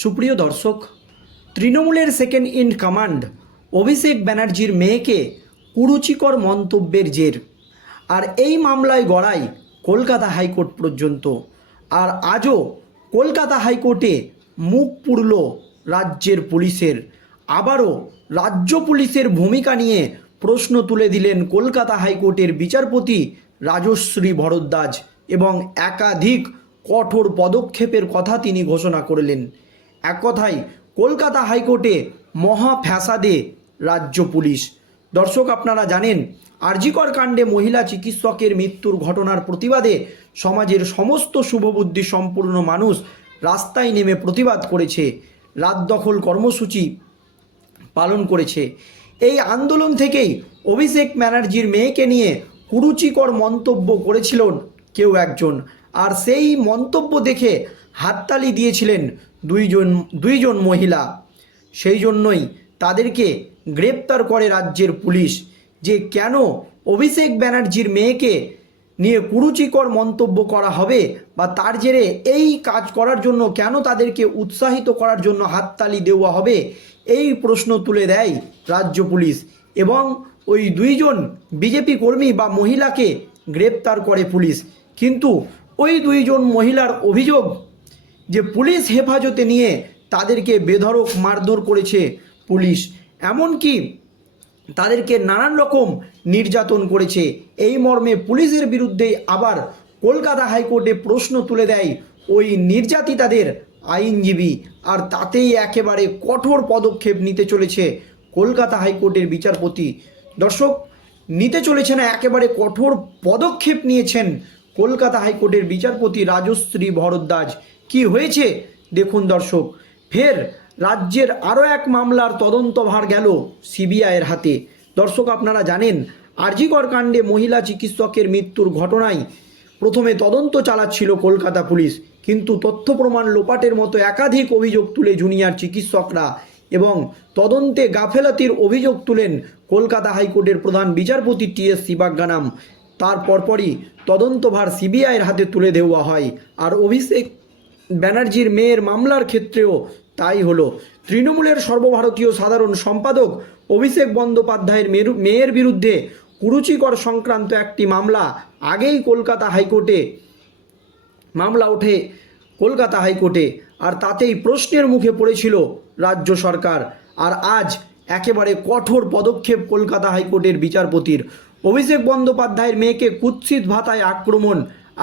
সুপ্রিয় দর্শক, তৃণমূলের সেকেন্ড ইন কমান্ড অভিষেক ব্যানার্জির মেয়েকে কুরুচিকর মন্তব্যের জের। আর এই মামলায় গড়াই কলকাতা হাইকোর্ট পর্যন্ত। আর আজও কলকাতা হাইকোর্টে মুখ পুরল রাজ্যের পুলিশের। আবারও রাজ্য পুলিশের ভূমিকা নিয়ে প্রশ্ন তুলে দিলেন কলকাতা হাইকোর্টের বিচারপতি রাজশ্রী ভরদ্বাজ এবং একাধিক কঠোর পদক্ষেপের কথা তিনি ঘোষণা করলেন। এক কথায় কলকাতা হাইকোর্টে মহা ফ্যাসাদে রাজ্য পুলিশ। দর্শক, আপনারা জানেন, আরজিকর কাণ্ডে মহিলা চিকিৎসকের মৃত্যুর ঘটনার প্রতিবাদে সমাজের সমস্ত শুভবুদ্ধি সম্পূর্ণ মানুষ রাস্তায় নেমে প্রতিবাদ করেছে, রাত দখল কর্মসূচি পালন করেছে। এই আন্দোলন থেকেই অভিষেক ব্যানার্জির মেয়েকে নিয়ে কুরুচিকর মন্তব্য করেছিলেন কেউ একজন। আর সেই মন্তব্য দেখে হাততালি দিয়েছিলেন দুইজন দুইজন মহিলা। সেই জন্যই তাদেরকে গ্রেপ্তার করে রাজ্যের পুলিশ যে কেন অভিষেক ব্যানার্জির মেয়েকে নিয়ে কুরুচিকর মন্তব্য করা হবে বা তার জেরে এই কাজ করার জন্য কেন তাদেরকে উৎসাহিত করার জন্য হাততালি দেওয়া হবে, এই প্রশ্ন তুলে দেয় রাজ্য পুলিশ এবং ওই দুইজন বিজেপি কর্মী বা মহিলাকে গ্রেপ্তার করে পুলিশ। কিন্তু ওই দুইজন মহিলার অভিযোগ যে পুলিশ হেফাজতে নিয়ে তাদেরকে বেধড়ক মারধর করেছে পুলিশ। এমনকি তাদেরকে নানান রকম নির্যাতন করেছে। এই মর্মে পুলিশের বিরুদ্ধে আবার কলকাতা হাইকোর্টে প্রশ্ন তুলে দেয় ওই নির্যাতিতাদের আইনজীবী। আর তাতেই একেবারে কঠোর পদক্ষেপ নিতে চলেছে কলকাতা হাইকোর্টের বিচারপতি। দর্শক, নিতে চলেছে না, একেবারে কঠোর পদক্ষেপ নিয়েছেন কলকাতা হাইকোর্টের বিচারপতি রাজশ্রী ভরদ্বাজ। কি হয়েছে? দেখুন দর্শক, ফের রাজ্যের আরও এক মামলার তদন্তভার গেল সিবিআইয়ের হাতে। দর্শক, আপনারা জানেন, আরজিকর কাণ্ডে মহিলা চিকিৎসকের মৃত্যুর ঘটনায় প্রথমে তদন্ত চালাচ্ছিল কলকাতা পুলিশ, কিন্তু তথ্য প্রমাণ লোপাটের মতো একাধিক অভিযোগ তুলে জুনিয়র চিকিৎসকরা এবং তদন্তে গাফেলাতির অভিযোগ তুলেন কলকাতা হাইকোর্টের প্রধান বিচারপতি টি এস শিবাজ্ঞানাম। তার পরপরই তদন্তভার সিবিআইয়ের হাতে তুলে দেওয়া হয়। আর অভিষেক ব্যানার্জির মেয়ের মামলার ক্ষেত্রেও তাই হলো। তৃণমূলের সর্বভারতীয় সাধারণ সম্পাদক অভিষেক বন্দ্যোপাধ্যায়ের মেরু- মেয়ের বিরুদ্ধে কুরুচিকর সংক্রান্ত একটি মামলা আগেই কলকাতা হাইকোর্টে মামলা ওঠে কলকাতা হাইকোর্টে। আর তাতেই প্রশ্নের মুখে পড়েছিল রাজ্য সরকার। আর আজ একেবারে কঠোর পদক্ষেপ কলকাতা হাইকোর্টের বিচারপতির। অভিষেক বন্দ্যোপাধ্যায়ের মেয়েকে কুৎসিত ভাতায় আক্রমণ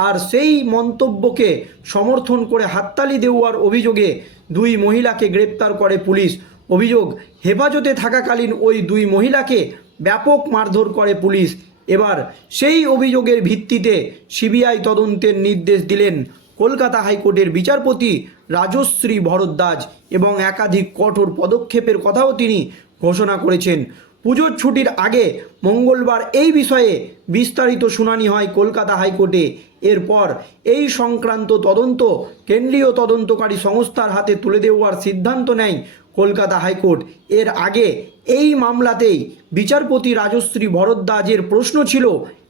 আর সেই মন্তব্যকে সমর্থন করে হাততালি দেওয়ার অভিযোগে দুই মহিলাকে গ্রেপ্তার করে পুলিশ। অভিযোগ, হেফাজতে থাকাকালীন ওই দুই মহিলাকে ব্যাপক মারধর করে পুলিশ। এবার সেই অভিযোগের ভিত্তিতে সিবিআই তদন্তের নির্দেশ দিলেন কলকাতা হাইকোর্টের বিচারপতি রাজশ্রী ভরদ্বাজ এবং একাধিক কঠোর পদক্ষেপের কথাও তিনি ঘোষণা করেছেন। পুজোর ছুটির আগে মঙ্গলবার এই বিষয়ে বিস্তারিত শুনানি হয় কলকাতা হাইকোর্টে। এরপর এই সংক্রান্ত তদন্ত কেন্দ্রীয় তদন্তকারী সংস্থার হাতে তুলে দেওয়ার সিদ্ধান্ত নেয় কলকাতা হাইকোর্ট। এর আগে এই মামলাতেই বিচারপতি রাজশ্রী ভরদ্বাজের প্রশ্ন ছিল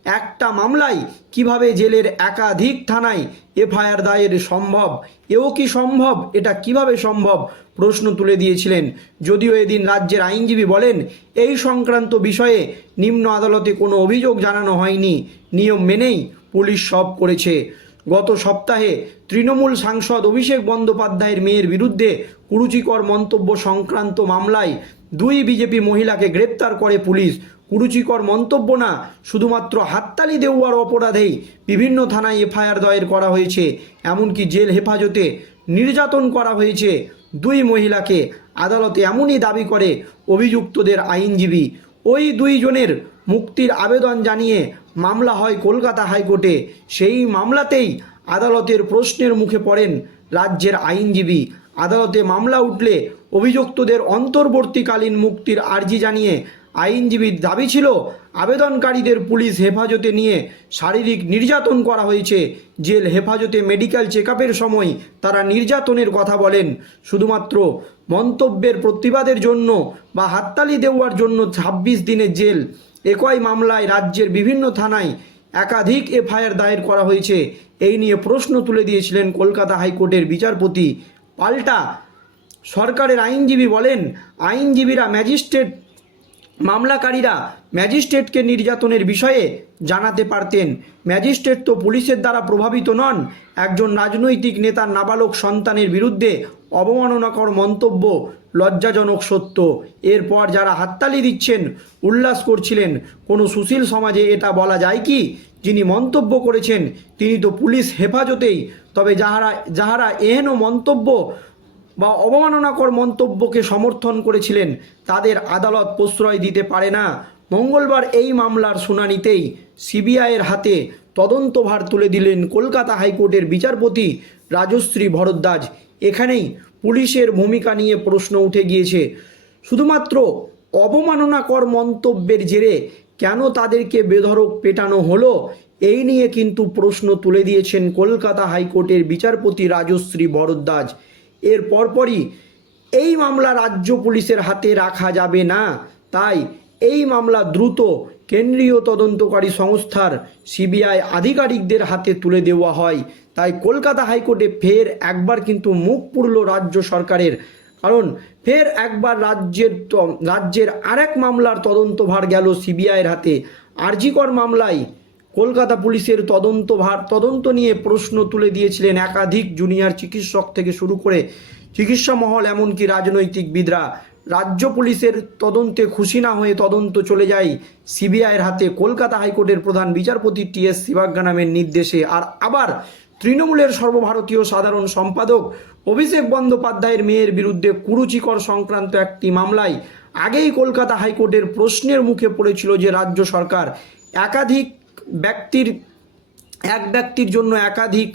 একটা মামলায় কীভাবে জেলের একাধিক থানায় এফআইআর দায়ের সম্ভব? এও কি সম্ভব? এটা কীভাবে সম্ভব? প্রশ্ন তুলে দিয়েছিলেন। যদিও এদিন রাজ্যের আইনজীবী বলেন, এই সংক্রান্ত বিষয়ে নিম্ন আদালতে কোনো অভিযোগ জানানো হয়নি। নিয়ম মেনেই পুলিশ সব করেছে। গত সপ্তাহে তৃণমূল সাংসদ অভিষেক বন্দ্যোপাধ্যায়ের মেয়ের বিরুদ্ধে কুরুচিকর মন্তব্য সংক্রান্ত মামলায় দুই বিজেপি মহিলাকে গ্রেপ্তার করে পুলিশ। কুরুচিকর মন্তব্য না, শুধুমাত্র হাততালি দেওয়ার অপরাধেই বিভিন্ন থানায় এফআইআর দায়ের করা হয়েছে। এমনকি জেল হেফাজতে নির্যাতন করা হয়েছে। দুই মহিলাকে আদালতে এমনই দাবি করে অভিযুক্তদের আইনজীবী। ওই দুইজনের মুক্তির আবেদন জানিয়ে মামলা হয় কলকাতা হাইকোর্টে। সেই মামলাতেই আদালতের প্রশ্নের মুখে পড়েন রাজ্যের আইনজীবী। আদালতে মামলা উঠলে অভিযুক্তদের অন্তর্বর্তীকালীন মুক্তির আর্জি জানিয়ে আইনজীবীর দাবি ছিল, আবেদনকারীদের পুলিশ হেফাজতে নিয়ে শারীরিক নির্যাতন করা হয়েছে। জেল হেফাজতে মেডিকেল চেক সময় তারা নির্যাতনের কথা বলেন। শুধুমাত্র মন্তব্যের প্রতিবাদের জন্য বা হাততালি দেওয়ার জন্য ছাব্বিশ দিনের জেল। একই মামলায় রাজ্যের বিভিন্ন থানায় একাধিক এফআইআর দায়ের করা হয়েছে। এই নিয়ে প্রশ্ন তুলে দিয়েছিলেন কলকাতা হাইকোর্টের বিচারপতি পাল্টা। সরকারের আইনজীবী বলেন, আইনজীবীরা ম্যাজিস্ট্রেট মামলাকারীরা ম্যাজিস্ট্রেটকে নির্যাতনের বিষয়ে জানাতে পারতেন। ম্যাজিস্ট্রেট তো পুলিশের দ্বারা প্রভাবিত নন। একজন রাজনৈতিক নেতার নাবালক সন্তানের বিরুদ্ধে অবমাননাকর মন্তব্য লজ্জাজনক সত্য। এরপর যারা হাততালি দিচ্ছেন, উল্লাস করছিলেন, কোনো সুশীল সমাজে এটা বলা যায় কি? যিনি মন্তব্য করেছেন, তিনি তো পুলিশ হেফাজতেই। তবে যাহারা যাহারা এহেন মন্তব্য বা অবমাননাকর মন্তব্যকে সমর্থন করেছিলেন, তাদের আদালত প্রশ্রয় দিতে পারে না। মঙ্গলবার এই মামলার শুনানিতেই সিবিআইয়ের হাতে তদন্তভার তুলে দিলেন কলকাতা হাইকোর্টের বিচারপতি রাজশ্রী ভরদ্বাজ। এখানেই পুলিশের ভূমিকা নিয়ে প্রশ্ন উঠে গিয়েছে। শুধুমাত্র অবমাননাকর মন্তব্যের জেরে কেন তাদেরকে বেধড়ক পেটানো হলো, এই নিয়ে কিন্তু প্রশ্ন তুলে দিয়েছেন কলকাতা হাইকোর্টের বিচারপতি রাজশ্রী ভরদ্বাজ। এর পরপরই এই মামলা রাজ্য পুলিশের হাতে রাখা যাবে না। তাই এই মামলা দ্রুত কেন্দ্রীয় তদন্তকারী সংস্থার সিবিআই আধিকারিকদের হাতে তুলে দেওয়া হয়। তাই কলকাতা হাইকোর্টে ফের একবার কিন্তু মুখ পুরল রাজ্য সরকারের। কারণ ফের একবার রাজ্যের রাজ্যের আরেক মামলার তদন্তভার গেল সিবিআইয়ের হাতে। আরজিকর মামলায় কলকাতা পুলিশের তদন্ত ভার, তদন্ত নিয়ে প্রশ্ন তুলে দিয়েছিলেন একাধিক জুনিয়র চিকিৎসক থেকে শুরু করে চিকিৎসা মহল, এমনকি রাজনৈতিকবিদরা। রাজ্য পুলিশের তদন্তে খুশি না হয়ে তদন্ত চলে যায় সিবিআইয়ের হাতে। কলকাতা হাইকোর্টের প্রধান বিচারপতি টি এস শিবাজ্ঞা নামের নির্দেশে। আর আবার তৃণমূলের সর্বভারতীয় সাধারণ সম্পাদক অভিষেক বন্দ্যোপাধ্যায়ের মেয়ের বিরুদ্ধে কুরুচিকর সংক্রান্ত একটি মামলায় আগেই কলকাতা হাইকোর্টের প্রশ্নের মুখে পড়েছিল যে রাজ্য সরকার একাধিক ব্যক্তির, এক ব্যক্তির জন্য একাধিক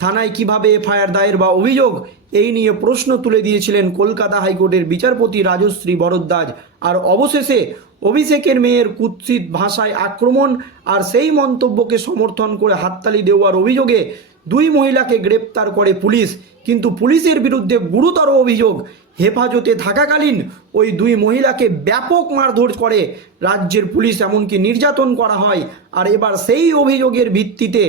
থানায় কীভাবে এফআইআর দায়ের বা অভিযোগ? এই নিয়ে প্রশ্ন তুলে দিয়েছিলেন কলকাতা হাইকোর্টের বিচারপতি রাজশ্রী বরদ্দাজ। আর অবশেষে অভিষেকের মেয়ের কুৎসিত ভাষায় আক্রমণ আর সেই মন্তব্যকে সমর্থন করে হাততালি দেওয়ার অভিযোগে দুই মহিলাকে গ্রেপ্তার করে পুলিশ। কিন্তু পুলিশের বিরুদ্ধে গুরুতর অভিযোগ হেফাজতে থাকাকালীন ওই দুই মহিলাকে ব্যাপক মারধর করে রাজ্যের পুলিশ, এমনকি নির্যাতন করা হয়। আর এবার সেই অভিযোগের ভিত্তিতে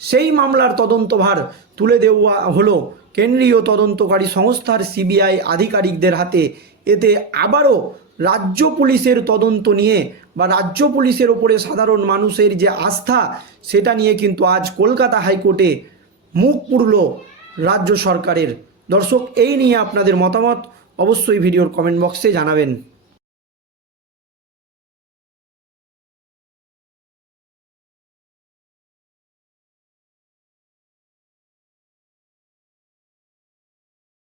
সেই মামলার তদন্তভার তুলে দেওয়া হলো। কেন্দ্রীয় তদন্তকারী সংস্থার সিবিআই আধিকারিকদের হাতে। এতে আবারও রাজ্য পুলিশের তদন্ত নিয়ে বা রাজ্য পুলিশের ওপরে সাধারণ মানুষের যে আস্থা, সেটা নিয়ে কিন্তু আজ কলকাতা হাইকোর্টে মুখ পুরল রাজ্য সরকারের দর্শক এই নিয়ে আপনাদের মতামত অবশ্যই ভিডিওর কমেন্ট বক্সে জানাবেন।